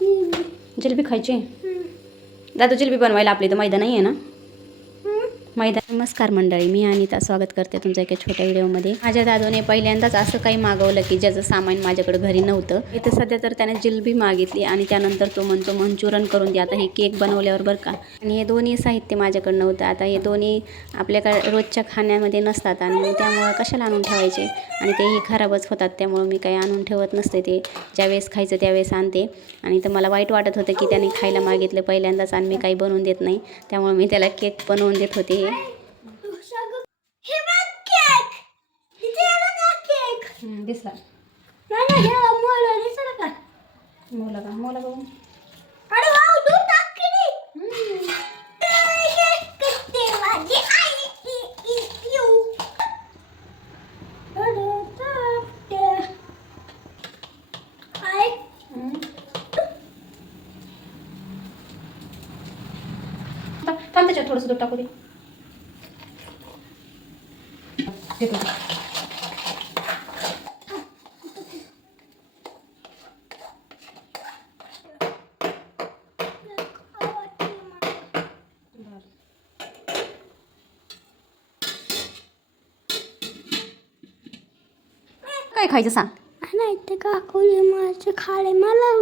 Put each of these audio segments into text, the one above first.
जिलेबी खायची दादू जिलेबी बनवायला आपली तर मैदा नाही आहे ना मैदा. नमस्कार मंडळी, मी अनिता स्वागत करते तुमच्या एका छोट्या व्हिडिओमध्ये. माझ्या दादूने पहिल्यांदाच असं काही मागवलं की ज्याचं सामान माझ्याकडे घरी नव्हतं. इथं सध्या तर त्याने जिलेबी मागितली आणि त्यानंतर तो म्हणतो मंचुरन करून दे. आता हे केक बनवल्यावर बरं का, आणि हे दोन्ही साहित्य माझ्याकडे नव्हतं. आता हे दोन्ही आपल्याकडे रोजच्या खाण्यामध्ये नसतात आणि त्यामुळं कशाला आणून ठेवायचे, आणि तेही खराबच होतात. त्यामुळं मी काही आणून ठेवत नसते, ते ज्यावेळेस खायचं त्यावेळेस आणते. आणि तर मला वाईट वाटत होतं की त्याने खायला मागितलं पहिल्यांदाच आणि मी काही बनवून देत नाही, त्यामुळे मी त्याला केक बनवून देत होते. दिसला मोला का मोला बघू. थांब त्याच्यात थोडंसं दूध टाकू दे. काय खायचं सांग. नाही ते काकूने मरचं खाले, मला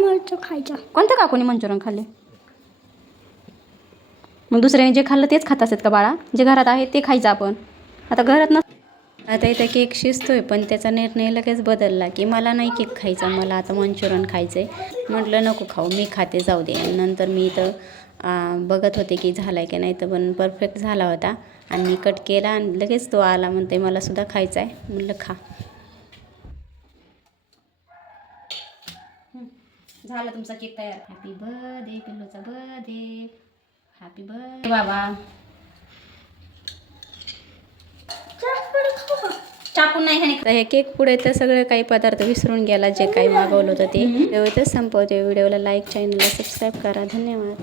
मरचं खायचं. कोणत्या काकूने मंचुरियन खाल्ले? मग दुसऱ्याने जे खाल्लं तेच खात असत का बाळा? जे घरात आहे ते खायचं आपण. आता घरात आता इथं केक शिजतोय, पण त्याचा निर्णय लगेच बदलला की मला नाही केक खायचा, मला आता मंचुरियन खायचं आहे. म्हटलं नको खाऊ, मी खाते, जाऊ दे. आणि नंतर मी इथं बघत होते की झाला आहे की नाही, तर पण परफेक्ट झाला होता. आणि मी कट केला आणि लगेच तो आला, म्हणते मला सुद्धा खायचा आहे. म्हटलं खा. झाला तुमचा केक तयार. हॅपी बर्थडे पिल्लूचा बर्थडे. हॅपी बर्थडे बाबा. चाकून नाही खाणे. हे केक पुढे तर सगळे काही पदार्थ विसरून गेला, जे काही मागवलं होतं ते. व्हिडिओ इथंच संपवते. व्हिडिओला लाईक, चॅनलला सबस्क्राईब करा. धन्यवाद.